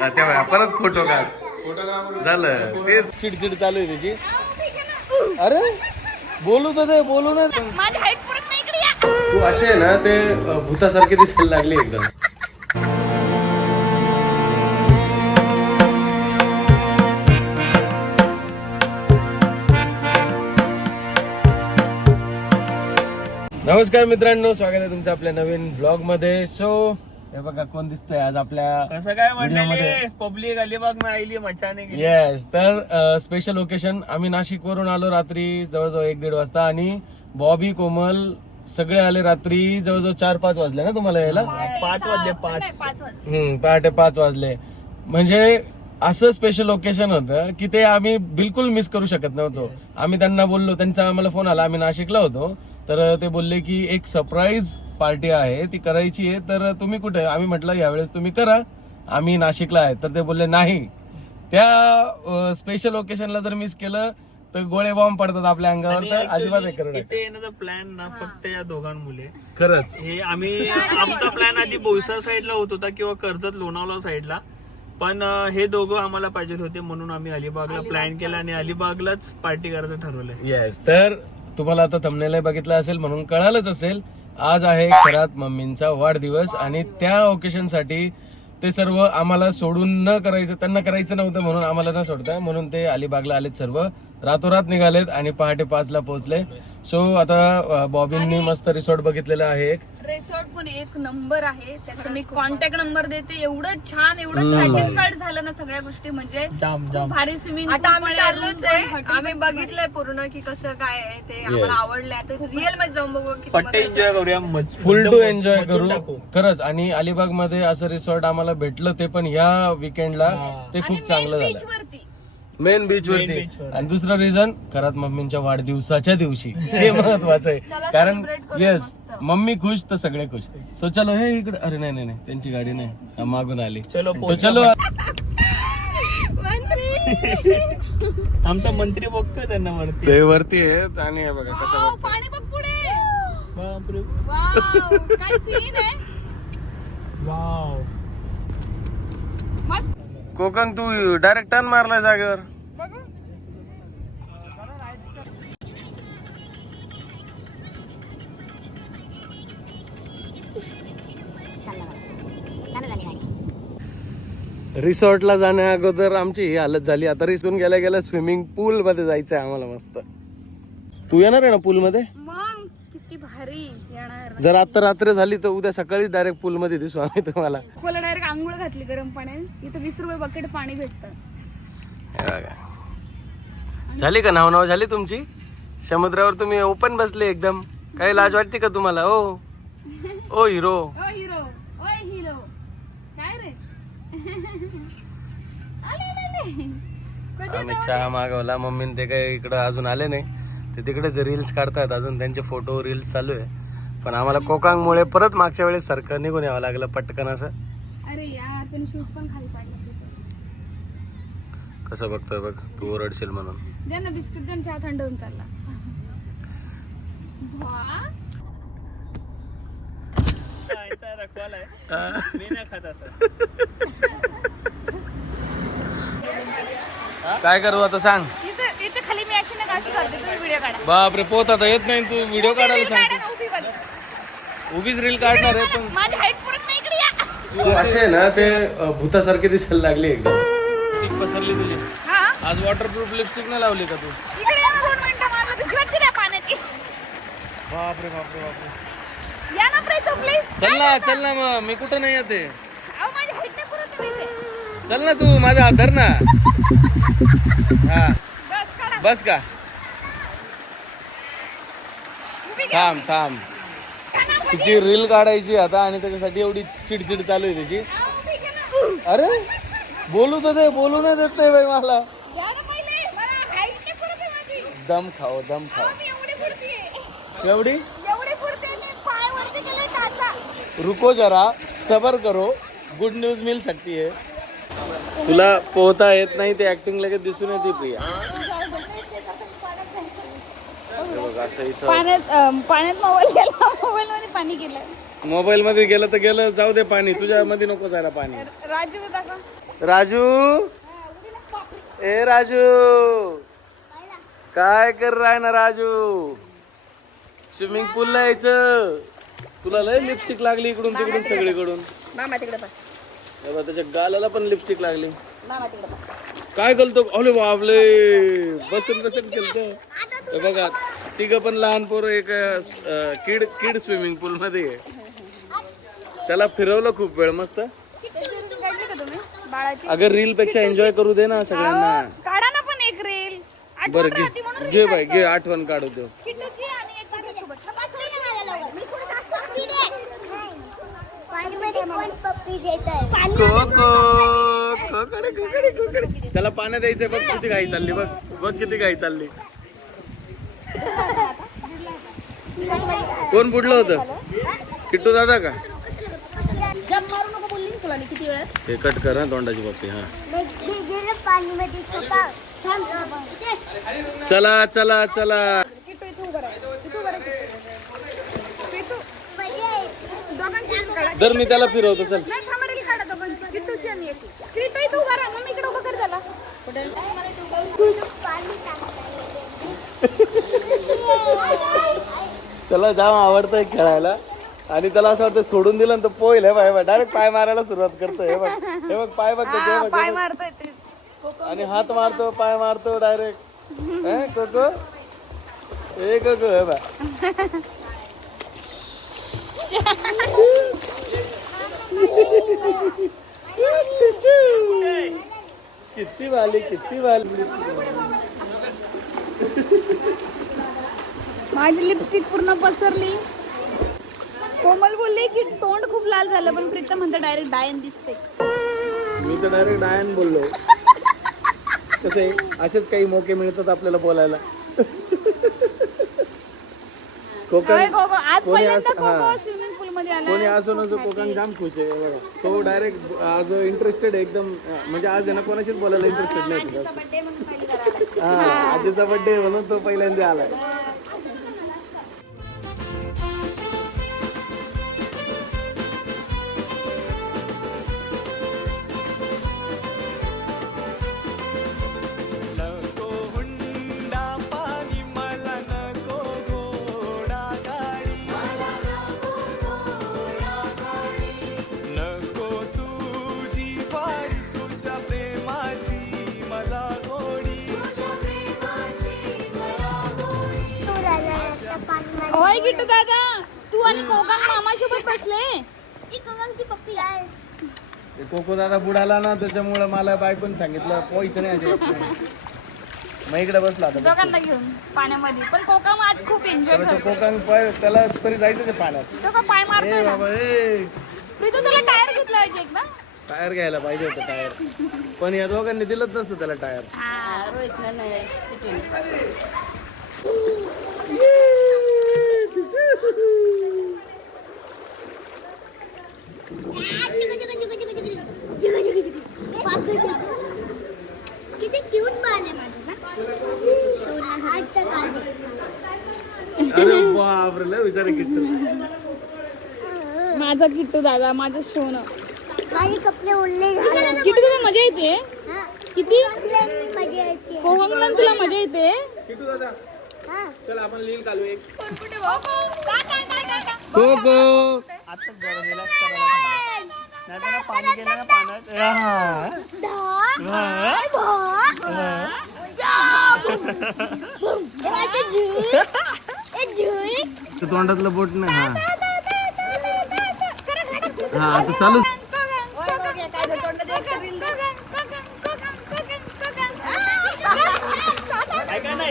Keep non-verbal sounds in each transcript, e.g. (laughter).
हा, तेव्हा परत फोटो काढ. झालं. ते चिडचिड चालू आहे त्याची. अरे बोलू तर दे बोलू ना माझी हाईट परत नाही इकडे या. तू असे आहे ना ते भूतासारखे दिसायला लागले एकदम. नमस्कार मित्रांनो स्वागत आहे तुमचं आपल्या नवीन ब्लॉगमध्ये. सो हे बघा कोण दिसतंय आज आपल्या कसं काय. म्हणले पब्लिक अलिबाग ना आईली मचाने गेली. येस तर स्पेशल ओकेशन आम्ही नाशिक वरून आलो रात्री जवळजवळ एक दीड वाजता आणि बॉबी कोमल सगळे आले रात्री जवळजवळ चार पाच वाजले ना तुम्हाला यायला? पाच वाजले पाच. हम्म पहाटे पाच वाजले. म्हणजे असं स्पेशल ओकेशन होतं की ते आम्ही बिलकुल मिस करू शकत नव्हतो. आम्ही त्यांना बोललो त्यांचा आम्हाला फोन आला आम्ही नाशिकला होतो. तर ते बोलले की एक सरप्राईज पार्टी आहे ती करायची आहे तर तुम्ही कुठे? आम्ही म्हटलं यावेळेस तुम्ही करा. आम्ही नाशिकला आहे. तर ते बोलले नाही. त्या स्पेशल ओकेशनला जर मिस केलं तर गोळे बॉम्ब पडतात आपल्या अंगावर तर अजिबात हे करू नका. इथे येण्याचा प्लॅन ना फक्त या दोघांमुळे. खरंच. हे आम्ही (laughs) आमचा प्लॅन आधी बोईसर साईडला होत होता किंवा कर्जत लोणावळा साईडला पण अं, हे दोघं आम्हाला पाहिजे होते म्हणून आम्ही अलिबागला प्लॅन केला आणि अलिबागलाच पार्टी करायचं ठरवलंय. येस तर तुम्हाला आता थंबनेल बघितलं असेल म्हणून कळालंच असेल. आज आहे खरात मम्मींचा वाढदिवस आणि त्या ओकेशनसाठी ते सर्व आम्हाला सोडून न करायचं त्यांना करायचं नव्हतं म्हणून आम्हाला न सोडताय. म्हणून ते अलिबागला आलेत सर्व. रातोरात निघालेत आणि पहाटे पाचला पोहोचले. सो आता बॉबींनी मस्त रिसॉर्ट बघितलेलं आहे एक. रिसॉर्ट पण एक नंबर आहे. त्याचा मी कॉन्टॅक्ट नंबर देते. एवढं छान एवढं हम्म. सॅटिस्फाईड झालं ना सगळ्या गोष्टी. म्हणजे जाम खूप जाम भारी स्विमिंग आता आम्ही चाललोच आहे. आम्ही बघितलंय पूर्ण की कसं काय आहे ते आम्हाला आवडलंय. आता रिअलमध्ये जाऊन बघू किती एन्जॉय करूया मज- फुल टू मज- एन्जॉय करू. टाकू. खरंच आणि अलिबागमध्ये असं रिसॉर्ट आम्हाला भेटलं ते पण ह्या विकेंडला हा. ते खूप चांगलं बीच झालं. वरती. मेन बीच वरती. beach वर. आणि दुसरं रिझन खरात मम्मींच्या वाढदिवसाच्या दिवशी. हे महत्वाचं आहे. चला कारण celebrate येस मस्त. मम्मी खुश तर सगळे खुश. सो चलो हे इकडे. अरे नाही नाही नाही. त्यांची गाडी नाही. हा, मागून आली. चलो So पोहोच. चलो. आमचा मंत्री बघतोय त्यांना वरती. ते वरती आहेत आणि हे बघा कसं वाव, बघतोय. पाणी बघ पुढे! बापरे. वाव, काय सीन आहे? वाव. मस्त. कोकण तू डायरेक्ट टर्न मारलाय जागेवर. रिसॉर्टला जाण्या अगोदर आमची ही हालत झाली. आता रिसून गेल्या गेल्या स्विमिंग पूल मध्ये जायचंय आम्हाला मस्त. तू येणार आहे ना पूल मध्ये? किती भारी येणार. जर आता रात्र झाली तर उद्या सकाळीच डायरेक्ट पूल मध्ये दिसू आम्ही तुम्हाला. डायरेक्ट आंघोळ घातली गरम इथं वीस रुपये बकेट पाणी भेटतं. हे बघा. झाली का नाव नाव झाली तुमची? समुद्रावर तुम्ही ओपन बसले एकदम. काही लाज वाटते का तुम्हाला? ओ ओ हिरो ओ हिरो ओय हिरो काय रे? (laughs) आले, आले, आले. कधी आम्ही चहा मागवला. मम्मीने ते काही इकडं अजून आले नाही. ते तिकडेच रील्स काढतात अजून त्यांचे फोटो रील्स चालू आहे. पण आम्हाला कोकांगमुळे परत मागच्या वेळेस सारखं निघून यावं लागलं पटकन असं. अरे यार त्याने शूज पण खाली पाडले कसं बघतोय बघ तू ओरडशील म्हणून. ना बिस्किट चहा थंड होऊन चालला. काय करू आता सांग. इथं खाली मी अशी ना अशी करते काढा. बापरे पोत आता येत नाही तू व्हिडिओ काढायला Reel सांग काढा ना उभी वाली. उभीच रील काढणार आहे पण माझी हाईट परत नाही इकडे या. तू असे आहे ना ते अ, भूतासारखे दिसायला लागले एकदम. लिपस्टिक पसरली तुझी. हा? आज वॉटरप्रूफ लिपस्टिक नाही लावली का तू? इकडे या ना दोन मिनिटं मला भीती वाटते ना पाण्याची बापरे बापरे बापरे या ना प्लीज प्लीज चल ना चल ना मग. मी कुठं नाही येते. अहो माझी हाईट नाही पुरत तुम्ही इथे. चल ना तू माझा हात धर ना. हा. बस काढा. बस का उभी घ्या. थांब थांब. तिची रील काढायची आता आणि त्याच्यासाठी एवढी चिडचिड चालू आहे त्याची अरे बोलू तर दे बोलू नाही देत नाही बाई मला. दम खाओ दम खाओ. एवढी? रुको जरा सबर करो. गुड न्यूज मिल सकती है. तुला पोहता येत नाही ते ऍक्टिंग लगेच दिसून येते प्रिया हे बघ, असं इथं पाण्यात पाण्यात मोबाईल गेला मोबाईल मध्ये पाणी गेलं. मोबाईल मध्ये गेलं तर गेलं जाऊ दे पाणी तुझ्या मध्ये नको जायला पाणी. राजू दाखवा राजू? ए राजू! काय कर राय ना राजू? स्विमिंग पूल ला यायचं. तुला लय लिपस्टिक लागली इकडून तिकडून सगळीकडून. मामा तिकडे पा हे बघ, त्याच्या गालाला पण लिपस्टिक लागली. मामा तिकडे पा काय करतो? अरे बाबले बसून बसून केलतो. हे बघा. तिघ पण लहान पोरं एक अं, किड किड स्विमिंग पूल मध्ये आहे. त्याला फिरवलं खूप वेळ मस्त काढली का तुम्ही बाळाची अगं रील पेक्षा एन्जॉय करू दे ना सगळ्यांना काढा ना पण एक रील बरं घे घे बाई घे आठवण काढू दे किट्टूची आणि एक माझ्यासोबत. कोको कोकडे कोकडे कोकडे त्याला पाण्यात द्यायचंय बघ किती घाई चालली बघ बघ किती घाई चालली कोण बुडलं होतं? किट्टू दादा का? हे कट कर तोंडाची बाबती हा. चला चला चला. दर मी त्याला फिरवतो चल नाही थांबा रील काढा दोघांची किट्टूची आणि एक किट्टू इथं उभा राहा मम्मी इकडे उभं कर त्याला त्याला जाम आवडतंय खेळायला. आणि त्याला असं वाटतं सोडून दिलं तर पोईल हे बाय डायरेक्ट पाय मारायला सुरुवात करतोय. हे बघ हे बघ पाय बघ हे बघ, हे बघ. मारतोय ते. आणि हात मारतो पाय मारतो डायरेक्ट हे कोको? हे कोको हे बा किती वाली किती वाली माझी लिपस्टिक पूर्ण पसरली. कोमल बोलली की तोंड खूप लाल झालं पण प्रीतम म्हणते डायरेक्ट डायन दिसते. मी तर डायरेक्ट डायन बोललो. कसे असेच काही मोके मिळतात आपल्याला बोलायला. कोकण कोणी हा. स्विमिंग पूल मध्ये कोणी असो नसो कोकण जाम खुश आहे बघा. तो डायरेक्ट आज इंटरेस्टेड एकदम. म्हणजे आज आहे ना कोणाशीच बोलायला इंटरेस्टेड नाही हा आजीचा बर्थडे म्हणून तो पहिल्यांदा आलाय. होय दादा तू आणि कोकण मामासोबत बसले. ते कोको दादा बुडाला ना त्याच्यामुळे मला बायकोन सांगितलं पोहायचं नाही अजिबात नाही. मग इकडे बसला आता दोघांना घेऊन पाण्यामध्ये. पण कोकम आज खूप एन्जॉय तर तो करतो कोकण पाय त्याला तरी जायचं ते पाण्यात. तो का पाय मारतोय ना? बाबा ए. प्रीतू तुला टायर घेतला पाहिजे एकदा? टायर घ्यायला पाहिजे होतं टायर पण या दोघांनी दिलंच नसतं त्याला टायर रोहित किती क्यूट बाल आहे माझं ना हात तर काढे अरे (laughs) बापरे लय विचार किट्टू. माझा किट्टू दादा माझं सोनं. माझे कपडे ओढले किट्टू तुला मजा येते? हा. किती? मजा येते. कोकणला तुला मजा येते? हा. कोको आता नाही तर पाणी गेलं ना पाण्यात. (laughs) तोंडातलं बोट नाही हा. हा आता चालू. ऐका ना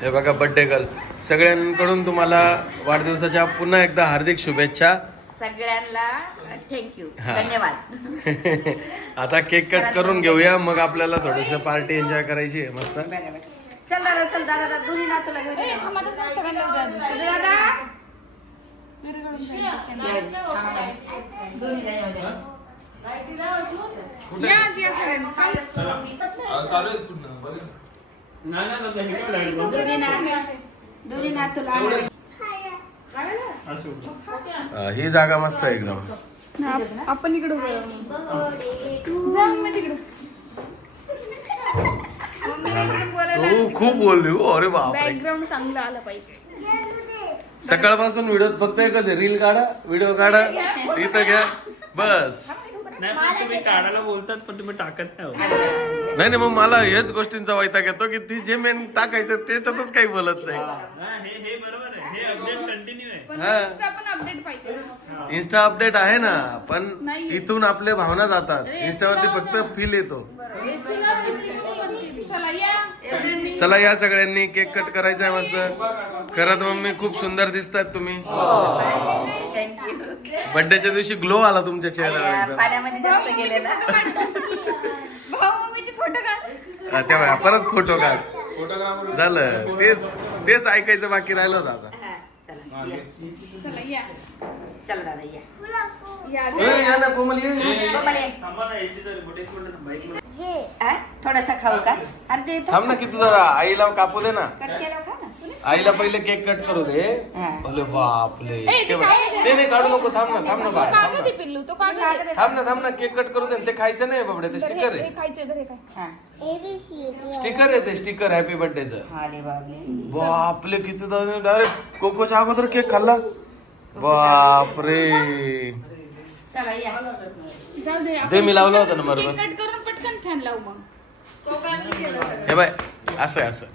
हे बघा बर्थडे गर्ल सगळ्यांकडून तुम्हाला वाढदिवसाच्या पुन्हा एकदा हार्दिक शुभेच्छा. सगळ्यांना थँक्यू. धन्यवाद. (laughs) आता केक कट करून घेऊया. मग आपल्याला थोडस पार्टी एन्जॉय करायची आहे. मस्त. चल दादा चल दादा दादा दोन्ही नातूला घेऊन दादा हे? ही जागा मस्त आहे एकदम. आपण इकडे हो खूप बोलली हो. अरे बॅकग्राऊंड चांगलं आलं पाहिजे. सकाळपासून व्हिडिओ फक्त एकच आहे. रील काढा व्हिडिओ काढा इथं घ्या. बस. नाही पण तुम्ही काढायला बोलतात पण तुम्ही टाकत नाही हो. नाही नाही मग मला हेच गोष्टींचा वैताग येतो की ती जे मेन टाकायचं त्याच्यातच काही बोलत नाही. हा, हे हे बरोबर आहे. हे अपडेट कंटिन्यू आहे. पण हा. Insta पण अपडेट पाहिजे. ना. इन्स्टा अपडेट आहे ना पण. इथून आपले भावना जातात. इन्स्टावरती फक्त फील येतो. चला या सगळ्यांनी केक कट करायचा आहे मस्त खरंच मम्मी खूप सुंदर दिसतात तुम्ही. थँक्यू बर्थडेच्या दिवशी ग्लो आला तुमच्या चेहऱ्यावर एकदम. पाण्यामध्ये जास्त गेले ना. भाऊ मम्मीचे फोटो काढ. हा, तेव्हा परत फोटो काढ. झालं. तेच तेच ऐकायचं बाकी राहिलं होतं आता. हा, चला. या. चला या. चला दादा या. या ए, या ना कोमल हा? थोडासा खाऊ का? अरे दे इथं. थांब ना किती जरा आईला कापू दे ना. कट केलं खा ना. आईला पहिले केक कट करू दे. हा. अरे बापले ए, ते नाही काढू नको थांब ना थांब ना थांब कागद ना. आहे पिल्लू तो कागद आहे. थांब ना थांब ना केक कट करू दे ना. ते खायचं नाही बाबडे ते स्टिकर हे- आहे खायचंय हे हा. स्टिकर आहे ते स्टिकर हॅपी बर्थडेचं अरे बापले किती डायरेक्ट कोकोच्या अगोदर केक खाल्ला. बापरे. चला या. जाऊ दे दे मी लावला होता ना बरोबर. केक कट करून पटकन फॅन लावू मग. हे बाय असं आहे असं.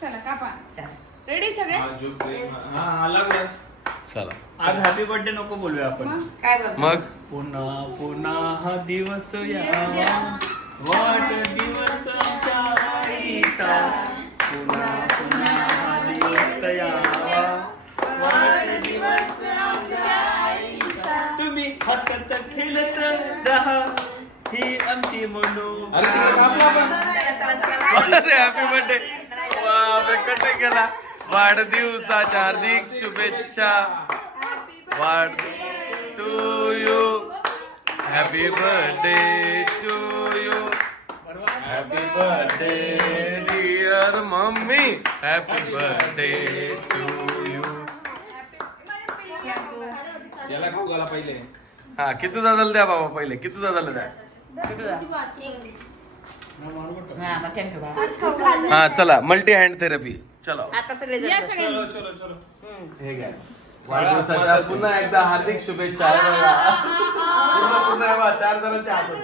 चला कापा. चला. रेडी सगळे? चला. आज हॅपी बर्थडे नको बोलूया आपण. काय बघ मग? पुन्हा पुन्हा हा दिवस यावा वाट दिवसाच्या आईचा. पुन्हा पुन्हा हा दिवस यावा वाट दिवस आमच्या आईचा. तुम्ही हसत खेळत राहा. ही आमची मनो अरे हॅपी बर्थडे बापरे कट केला? वाढदिवसाच्या हार्दिक शुभेच्छा. वाढ to you happy birthday to you happy birthday dear mummy happy birthday to you हा किती दादाला द्या बाबा पहिले? किती दादाला द्या? हा हा चला मल्टी हँड थेरपी चलो. आता सगळे या हे वाढदिवसाच्या पुन्हा एकदा हार्दिक शुभेच्छा. बा, चार जणांच्या हातात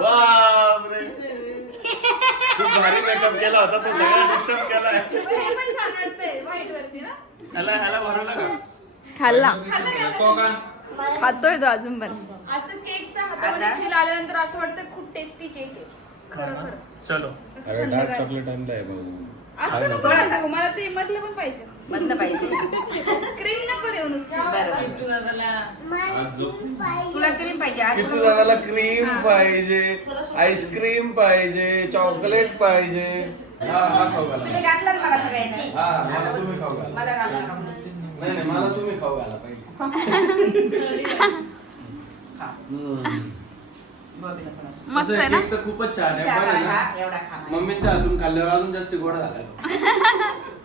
बापरे. खूप भारी मेकअप केला होता तो सगळा डिस्टर्ब केलाय. पण हे पण छान वाटतंय. व्हाईट वरती ना? ह्याला ह्याला भरवलं का खाल्ला. खातोय तो अजून पण. असं केकचा हातामध्ये आल्यानंतर असं वाटतं खूप टेस्टी केक आहे. खरं खरं. चलो. असं थंडगार. चॉकलेट आणलं आहे भाऊ. असं नको सांगू, मला ते मधलं पण पाहिजे. बंद पाहिजे. क्रीम नको देऊ नुसतं. बरं तुला क्रीम पाहिजे. आज किती जणाला क्रीम पाहिजे. आईस्क्रीम पाहिजे. चॉकलेट पाहिजे. हा हा खाऊ घाला. तुम्ही घातलं ना मला सगळ्यांनी? हा मला तुम्ही खाऊ घाला. मला घालू नका. म्हणून. नाही नाही मला तुम्ही खाऊ घाला पहिले. (laughs) मस्त आहे ना? केक तर खूपच छान आहे. चार बरं आहे खा, ना? एवढा खा मम्मीच्या हातून खाल्ल्यावर अजून जास्त गोड झालाय. (laughs)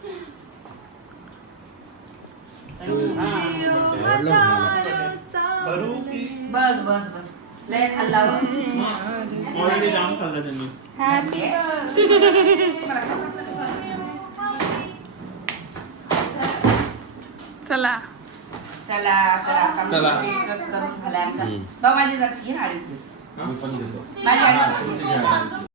भरू की बस बस बस. लय खाल्ला. ऑलरेडी जाम खाल्लं त्यांनी. हॅपी मला खा. चला. चला तर आता चला. कट करून झालाय आमचा. हम्म. भाऊ माझी जरा घे ना मी देतो. माझी अडीच